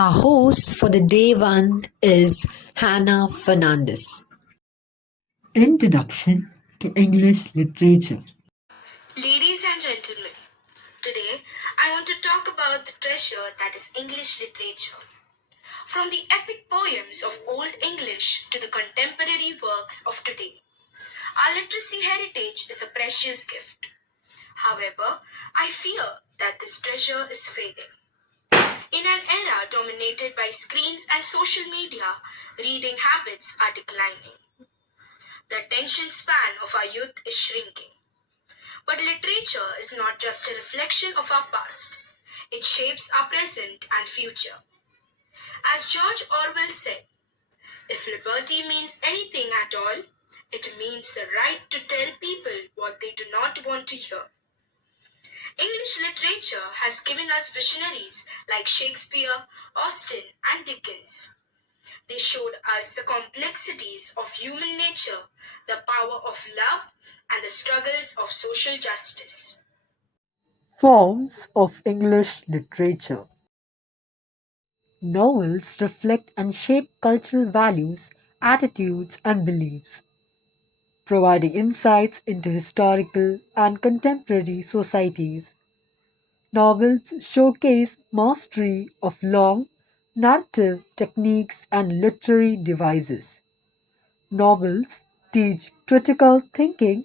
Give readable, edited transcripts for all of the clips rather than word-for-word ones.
Our host for the day one is Hannah Fernandes. Introduction to English Literature. Ladies and gentlemen, today I want to talk about the treasure that is English literature. From the epic poems of Old English to the contemporary works of today, our literacy heritage is a precious gift. However, I fear that this treasure is fading. In an era dominated by screens and social media, reading habits are declining. The attention span of our youth is shrinking. But literature is not just a reflection of our past, it shapes our present and future. As George Orwell said, if liberty means anything at all, it means the right to tell people what they do not want to hear. English literature has given us visionaries like Shakespeare, Austen, and Dickens. They showed us the complexities of human nature, the power of love, and the struggles of social justice. Forms of English Literature. Novels reflect and shape cultural values, attitudes, and beliefs, providing insights into historical and contemporary societies. Novels showcase mastery of long, narrative techniques and literary devices. Novels teach critical thinking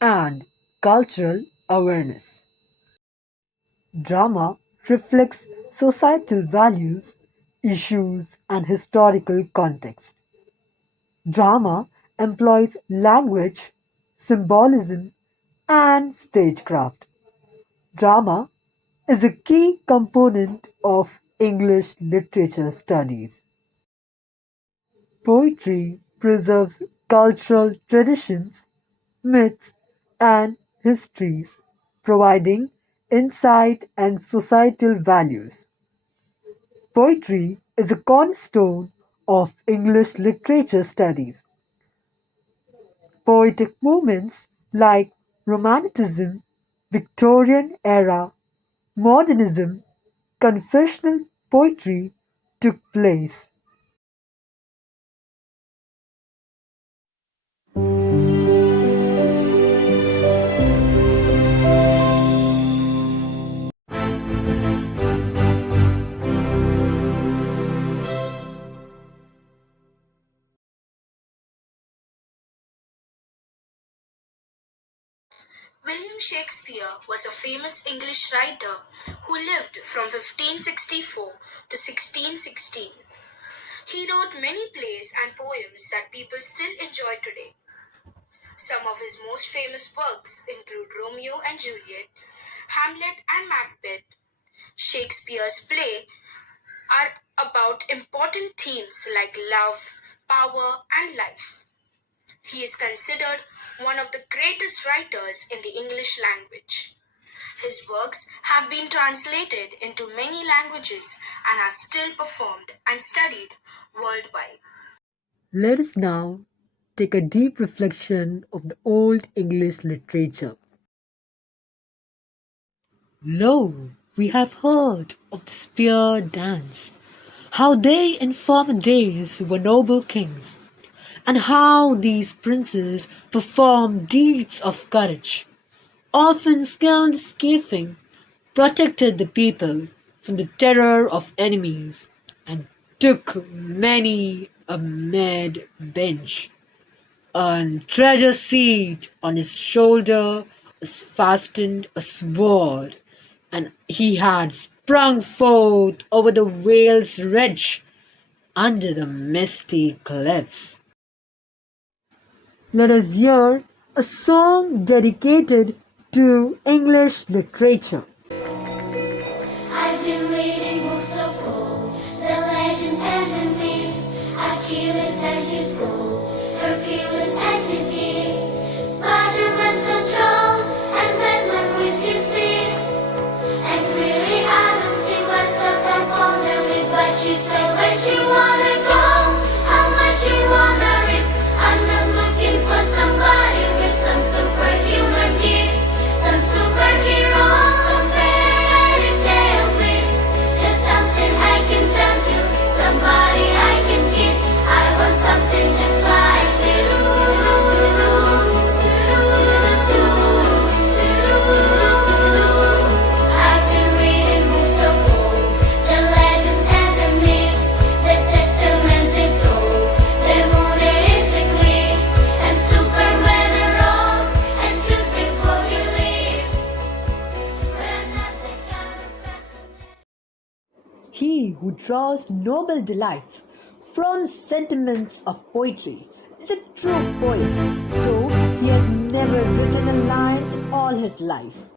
and cultural awareness. Drama reflects societal values, issues, and historical context. Drama employs language, symbolism, and stagecraft. Drama is a key component of English literature studies. Poetry preserves cultural traditions, myths, and histories, providing insight and societal values. Poetry is a cornerstone of English literature studies. Poetic movements like Romanticism, Victorian era, Modernism, confessional poetry took place. William Shakespeare was a famous English writer who lived from 1564 to 1616. He wrote many plays and poems that people still enjoy today. Some of his most famous works include Romeo and Juliet, Hamlet, and Macbeth. Shakespeare's plays are about important themes like love, power, and life. He is considered one of the greatest writers in the English language. His works have been translated into many languages and are still performed and studied worldwide. Let us now take a deep reflection of the Old English literature. Lo, we have heard of the spear dance, how they in former days were noble kings, and how these princes performed deeds of courage, often scathing, protected the people from the terror of enemies, and took many a mad bench. On treasure seat on his shoulder was fastened a sword, and he had sprung forth over the Wales ridge under the misty cliffs. Let us hear a song dedicated to English literature. I've been reading books of old, the legends and the myths, Achilles and his gold, Hercules and his gifts, Spider-Man's control, and Batman with his fists. And clearly I don't see myself upon the list, but you say where you wanna go, how much you wanna risk. I'm not looking for somebody with some superhuman gifts, some superhero, some he who draws noble delights from sentiments of poetry is a true poet, though he has never written a line in all his life.